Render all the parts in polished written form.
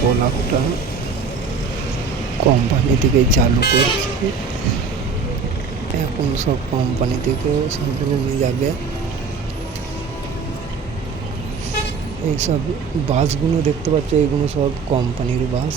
ব্লগটা কোম্পানি থেকেই চালু করছে। এখন সব কোম্পানি থেকে সবগুলো নিয়ে যাবে। এইসব বাসগুলো দেখতে পাচ্ছ, এগুলো সব কোম্পানির বাস।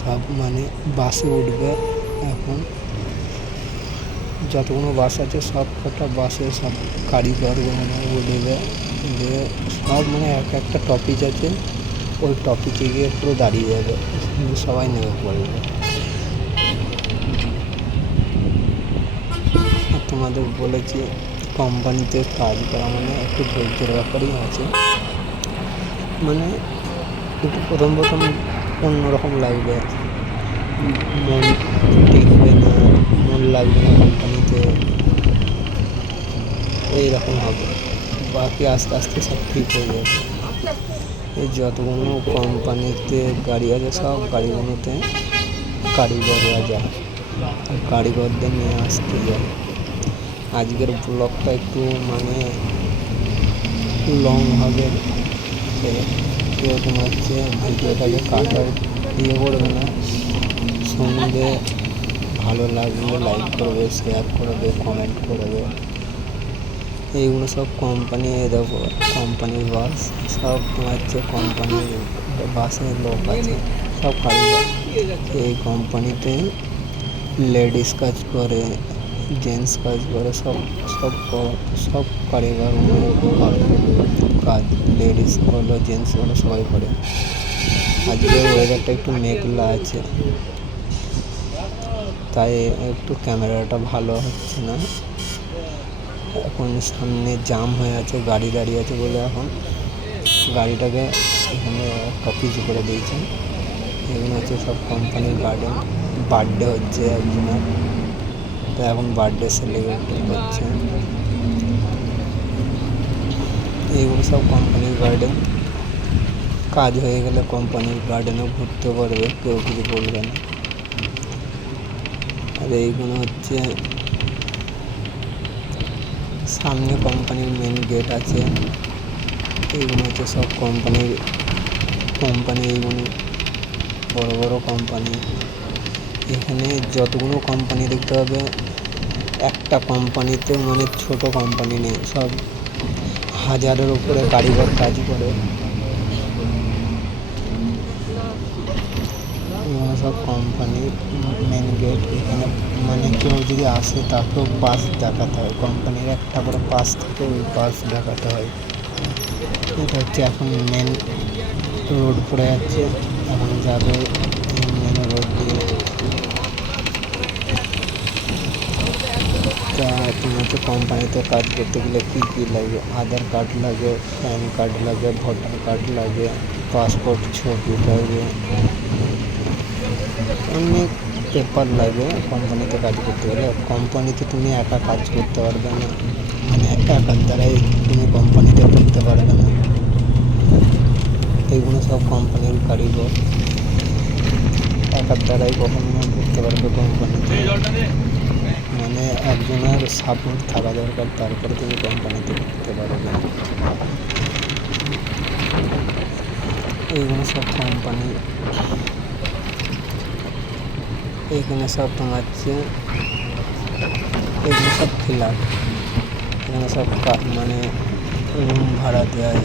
সব মানে বাসে উঠবে। এখন যতগুলো বাস আছে সব কটা বাসে সব কারিগর উঠবে, দিয়ে সব মানে একটা টপিক আছে, ওই টপিকে গিয়ে পুরো দাঁড়িয়ে যাবে, সবাই নেমে পড়বে। তোমাদের বলেছি কোম্পানিতে কাজ করা মানে একটু ধৈর্যের ব্যাপারই আছে। মানে একটু প্রথম অন্যরকম লাগবে, মন টিকবে না, মন লাগবে না কোম্পানিতে, এইরকম হবে। বাকি আস্তে আস্তে সব ঠিক হয়ে যাবে। এই যতগুলো কোম্পানিতে গাড়ি আছে সব গাড়িগুলোতে কারিগররা যায়, কারিগরদের নিয়ে আসতে যায়। আজকের ব্লগটা একটু মানে লং হবে, এরকম হচ্ছে। ভিডিওটাকে কাটার করবে না, শুনবে, ভালো লাগলে লাইক করবে, শেয়ার করবে, কমেন্ট করবে। এইগুলো সব কোম্পানি, দেখো কোম্পানির বাস, সব হচ্ছে কোম্পানির বাসের লোক আছে, সব কারিগর। এই কোম্পানিতে লেডিস কাজ করে, জেন্টস কাজ করে, সব সব সব কারিগর কাজ, লেডিস বলো জেন্টস বলো সবাই করে। আজকে ওয়েদারটা একটু মেঘলা আছে, তাই একটু ক্যামেরাটা ভালো হচ্ছে না। এখন সামনে জাম হয়ে আছে, গাড়ি দাঁড়িয়ে আছে বলে এখন গাড়িটাকে এখানে কপিজ করে দিয়েছে। এগুলো হচ্ছে সব কোম্পানির গার্ডেন। বার্থডে হচ্ছে একজনের, তো এখন বার্থডে সেলিব্রেট করছে। এইগুলো সব কোম্পানির গার্ডেন। কাজ হয়ে গেলে কোম্পানির গার্ডেনেও ঘুরতে পারবে, কেউ কিছু বলবে না। আর এইগুলো হচ্ছে সামনে কোম্পানির মেন গেট আছে। এইগুলো হচ্ছে সব কোম্পানি, এইগুলো বড় বড় কোম্পানি। এখানে যতগুলো কোম্পানি দেখতে পাবে, একটা কোম্পানিতে মানে ছোট কোম্পানি নেই, সব হাজারের উপরে কারিগর কাজ করে। সব কোম্পানির মেন গেট। এখানে মানে কেউ যদি আসে তাকেও পাস দেখাতে হয়, কোম্পানির একটা করে পাস থাকে, ওই পাস দেখাতে হয়। এটা হচ্ছে এখন মেন রোড পড়ে যাচ্ছে, এখন যাবে মেন রোড দিয়ে। তা তুমি হচ্ছে কোম্পানিতে কাজ করতে গেলে কী কী লাগে? আধার কার্ড লাগে, প্যান কার্ড লাগে, ভোটার কার্ড লাগে, পাসপোর্ট ছবি লাগে, অনেক পেপার লাগে কোম্পানিতে কাজ করতে গেলে। কোম্পানিতে তুমি একা কাজ করতে পারবে না, মানে একার দ্বারাই তুমি কোম্পানিতে করতে পারবে না। এইগুলো সব কোম্পানির কারিগর, একার দ্বারাই কখনো করতে পারবে কোম্পানিতে। মানে একজনের সাপোর্ট থাকা দরকার, তারপরে তুমি কোম্পানিতে করতে পারবে। এইগুলো সব কোম্পানি। এইখানে সব তোমার হচ্ছে এগুলো সব ফ্ল্যাট। এখানে সব মানে রুম ভাড়া দেয়,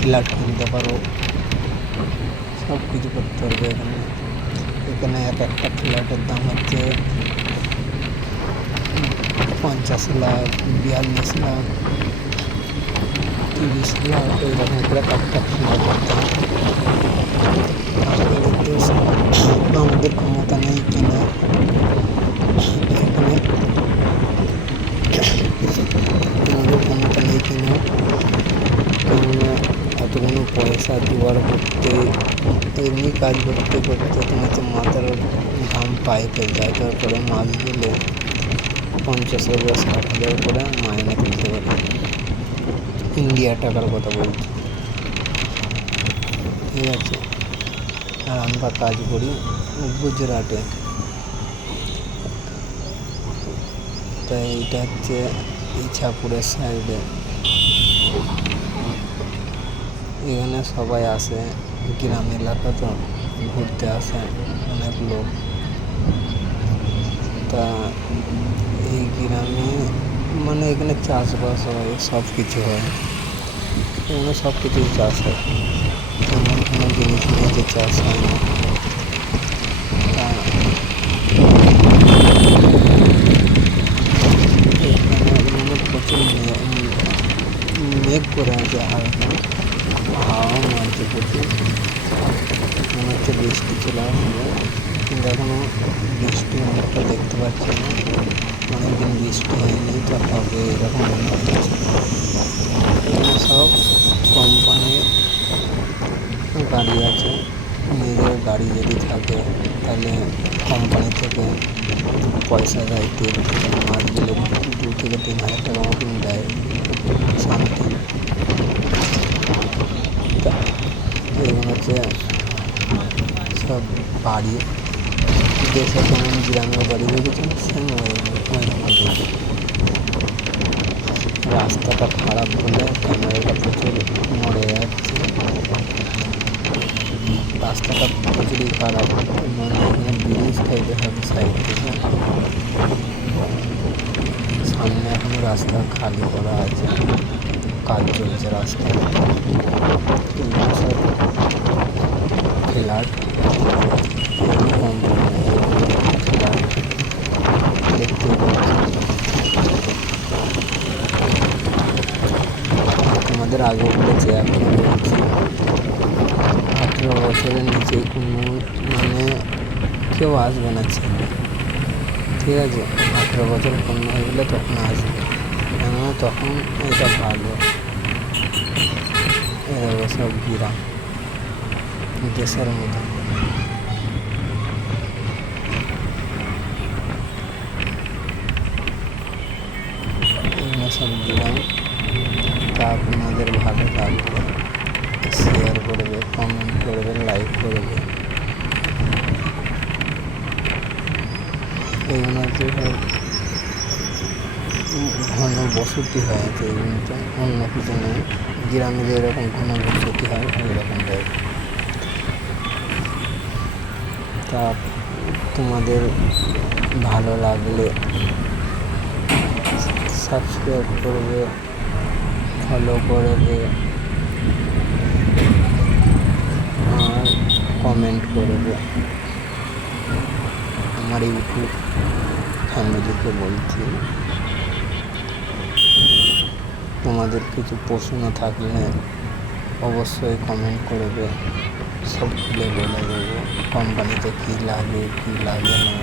ফ্ল্যাট কিনতে পারো, সব কিছু করতে পারবে এখানে। এখানে এক একটা ফ্ল্যাটের দাম হচ্ছে 50 লাখ, 42 লাখ, 30 লাখ, এইরকম করে একটা ফ্ল্যাটের দাম। আমাদের ক্ষমতা নেই কিনা, এখানে আমাদের ক্ষমতা নেই কিনা, কেননা এতগুলো পয়সা জোগাড় করতে, এমনি কাজ করতে করতে তোমার তো মাথার ঘাম পায়ে ফেলে যায়। তারপরে মাস গেলে 50,000 60,000 করে মাইনে তুলতে পারে, ইন্ডিয়া টাকার কথা বলছি, ঠিক আছে। আর আমরা কাজ করি গুজরাটে। তাই এইটা হচ্ছে ইছাপুরের সাইডে। এখানে সবাই আসে, গ্রাম এলাকা তো ঘুরতে আসে অনেক লোক। তা এই গ্রামে মানে এখানে চাষবাস হয়, সব কিছু হয়, এখানে সব কিছুই চাষ হয়, এমন কোনো জিনিস নেই যে চাষ হয় না। তা এখানে মানে প্রচুর মেঘ করে আছে, হালকা হাওয়া মারছে প্রচুর, মনে হচ্ছে বৃষ্টি চলে আসবে, কিন্তু এখনো বৃষ্টি অনেকটা দেখতে পাচ্ছি না, অনেকদিন বৃষ্টি হয়নি, তো হবে এরকম মনে হচ্ছে। এখানে সব কোম্পানির গাড়ি আছে, নিজের গাড়ি যদি থাকে তাহলে কোম্পানি থেকে পয়সা দেয়, তেল মাস গেলে 2 থেকে 3 হাজার টাকা মতন দেয় সামথিং। তা এগুলো হচ্ছে সব বাড়ি, দেশে যেমন গ্রামের বাড়ি দেখেছেন সেম ওই রাস্তাটা খারাপ হলে ক্যামেরাটা প্রচুর মরে যাচ্ছে, রাস্তাটা প্রচুরই খারাপ, মানে এখানে ব্রিজ টাইপের হবে সাইড থেকে, সামনে এখনো রাস্তা খালি করা আছে, কাজ চলছে রাস্তায়। এগুলো সব ফ্ল্যাট, কোম্পানি ফ্ল্যাট দেখতে আমাদের আগে বলেছে, এখন বলছি 18 বছরের নিচে কোনো মানে কেউ আসবে না ছেলে, ঠিক আছে? 18 বছর পূর্ণ হয়ে গেলে তখন আসবে, কেননা তখন এটা ভালো। এরা সব গ্রাম দেশের মতো, এগুলো সব গ্রাম। তা আপনাদের ভালো লাগবে, শেয়ার করবে, কমেন্ট করবে, লাইক করবে। এগুলো হচ্ছে সব ঘন বসতি হয়ে আছে, এগুলোতে অন্য কিছু নেই, গ্রামে যেরকম ঘন বসতি হয় ওইরকম টাইপ। তা তোমাদের ভালো লাগলে সাবস্ক্রাইব করবে, ফলো করবে আর কমেন্ট করবে। আমার ইউটিউব ফ্যামিলিকে বলছি, তোমাদের কিছু প্রশ্ন থাকলে অবশ্যই কমেন্ট করবে, সব খুলে বলে দেবো, কোম্পানিতে কী লাগে কী লাগে না,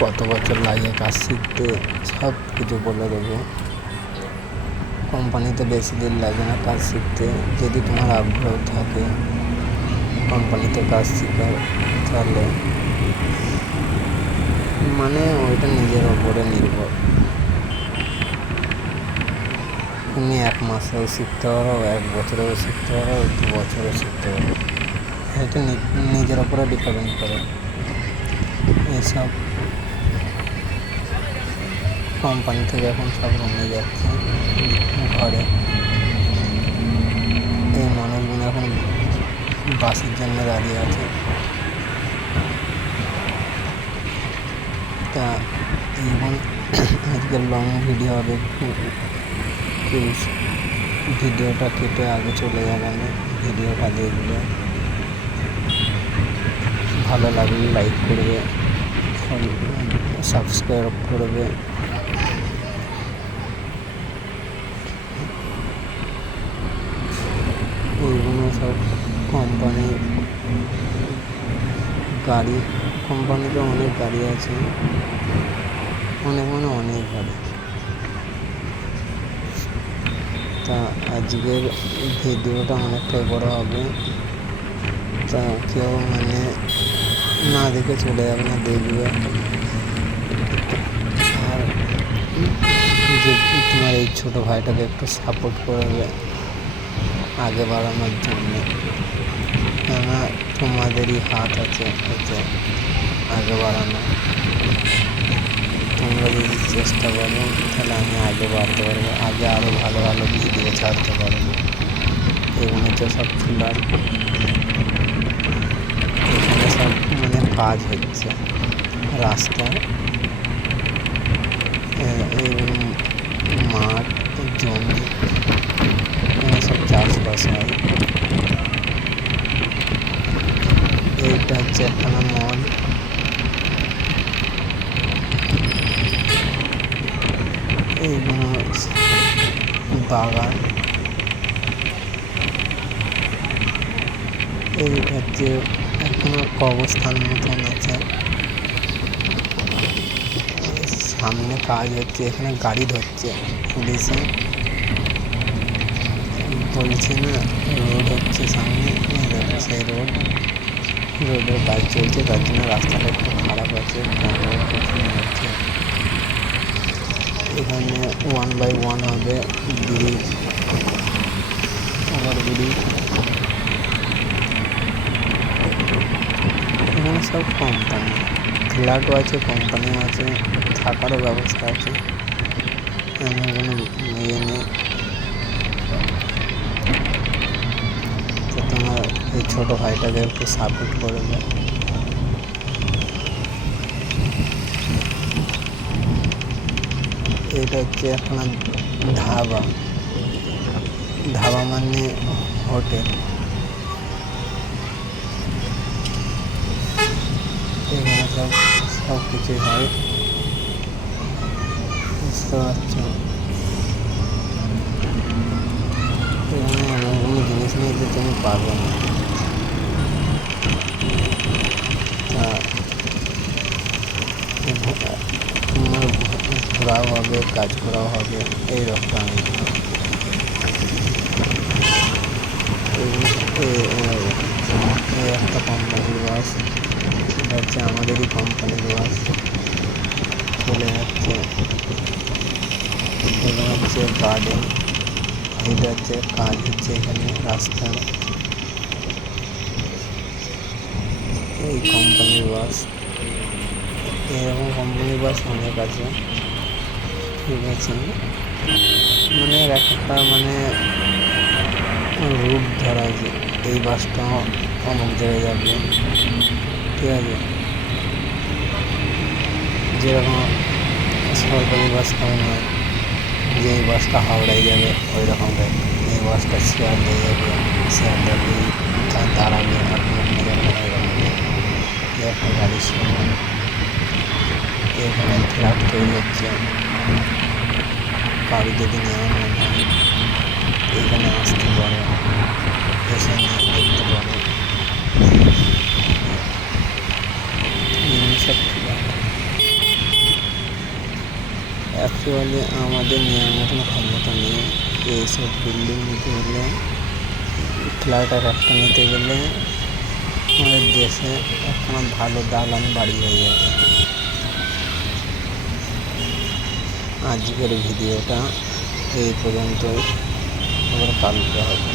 কত বছর লাগে কাজ শিখতে, সব কিছু বলে দেবো। কোম্পানিতে বেশি দিন লাগে না কাজ শিখতে, যদি তোমার আগ্রহ থাকে কোম্পানিতে কাজ শেখার, তাহলে মানে ওইটা নিজের ওপরে নির্ভর, তুমি 1 মাসেও শিখতে পারো, 1 বছরেও শিখতে পারো, 2 বছরেও শিখতে পারো, এটা নিজের ওপরে ডিপেন্ড করে। এইসব কোম্পানি থেকে এখন সব রুমে যাচ্ছে ঘরে, এই মানুষগুলো এখন বাসের জন্য দাঁড়িয়ে আছে। তা এবং আজকের লং ভিডিও হবে, ভিডিওটা কেটে আগে চলে যাবে, আমি ভিডিওটা দেখবে, ভালো লাগলে লাইক করবে, সাবস্ক্রাইব করবে। এইগুলো সব কোম্পানি গাড়ি, কোম্পানিতে অনেক গাড়ি আছে, অনেক গাড়ি। তা আজকের ভিডিওটা অনেকটাই বড় হবে, তা কেউ মানে না দেখে চলে যাবে না, দেখবে। আর যে তোমার এই ছোটো ভাইটাকে একটু সাপোর্ট করবে আগে বাড়ানোর জন্য, কেননা তোমাদেরই হাত আছে এতে আগে বাড়ানো। তো তোমরা যদি চেষ্টা করো তাহলে আমি আগে বাড়তে পারবো, আগে আরও ভালো ভালো ভিডিও ছাড়তে পারবো। এগুলো হচ্ছে সব ফিলার, এখানে সব মানে কাজ হচ্ছে রাস্তা, মাঠ, জমি, এখানে সব চাষবাস হয়। এইটা হচ্ছে একখানা মল, এইগুলো বাগান, এইটা হচ্ছে এখনো কবরস্থান মতন আছে। সামনে কাজ হচ্ছে, এখানে গাড়ি ধরছে পুলিশে, বলছে না রোড হচ্ছে সামনে, সেই রোডের কাজ চলছে, তার জন্য রাস্তাটা একটু খারাপ আছে, হচ্ছে। এখানে 1/1 হবে ব্রিজ, ওভার ব্রিজ। এখানে সব কোম্পানি, ফ্ল্যাটও আছে, কোম্পানিও আছে, থাকারও ব্যবস্থা আছে, এমন কোনো ইয়ে নেই। তো তোমার এই ছোটো ভাইটাকে একটু সাপোর্ট করবে। এটা হচ্ছে একটা ধাবা, ধাবা মানে হোটেল। এখানে সব কিছুই হয়, বুঝতে পারছো। এখানে এমন কোনো জিনিস নেই যে তুমি পারবে না। তোমার ঘোরাও হবে, কাজ করাও হবে, এইরকম। এই একটা কোম্পানির বাস, এটা হচ্ছে আমাদেরই কোম্পানির বাস, চলে যাচ্ছে। এখানে হচ্ছে গার্ডেন, এটা হচ্ছে কাজ হচ্ছে এখানে রাস্তার। এই কোম্পানির বাস, এরকম কোম্পানির বাস অনেক আছে, ঠিক আছে। মানে একটা মানে রুট ধরা আছে, এই বাসটা অমুক জায়গায় যাবে, ঠিক আছে। যেরকম সরকারি বাস কেমন হয়, যে এই বাসটা হাওড়ায় যাবে ওই রকম টাইপ, এই বাসটা শিয়ালদায় যাবে, শিয়ালদা দাঁড়াবে, আপনি যাবেন ওইরকম একটা গাড়ির সময়। এখানে ফ্ল্যাট তৈরি হচ্ছে, কারো যদি নেওয়া মনে হয় এখানে আসতে পারে, এসে নিয়ে দেখতে পারে। সব অ্যাকচুয়ালি আমাদের নেওয়ার মতন ক্ষমতা নেই এইসব বিল্ডিং নিতে গেলে, ফ্ল্যাট আর একটা নিতে গেলে আমাদের দেশে একটা ভালো দালান বাড়ি হয়ে যাবে। আজকের ভিডিওটা এই পর্যন্তই, আবার কালকে হবে।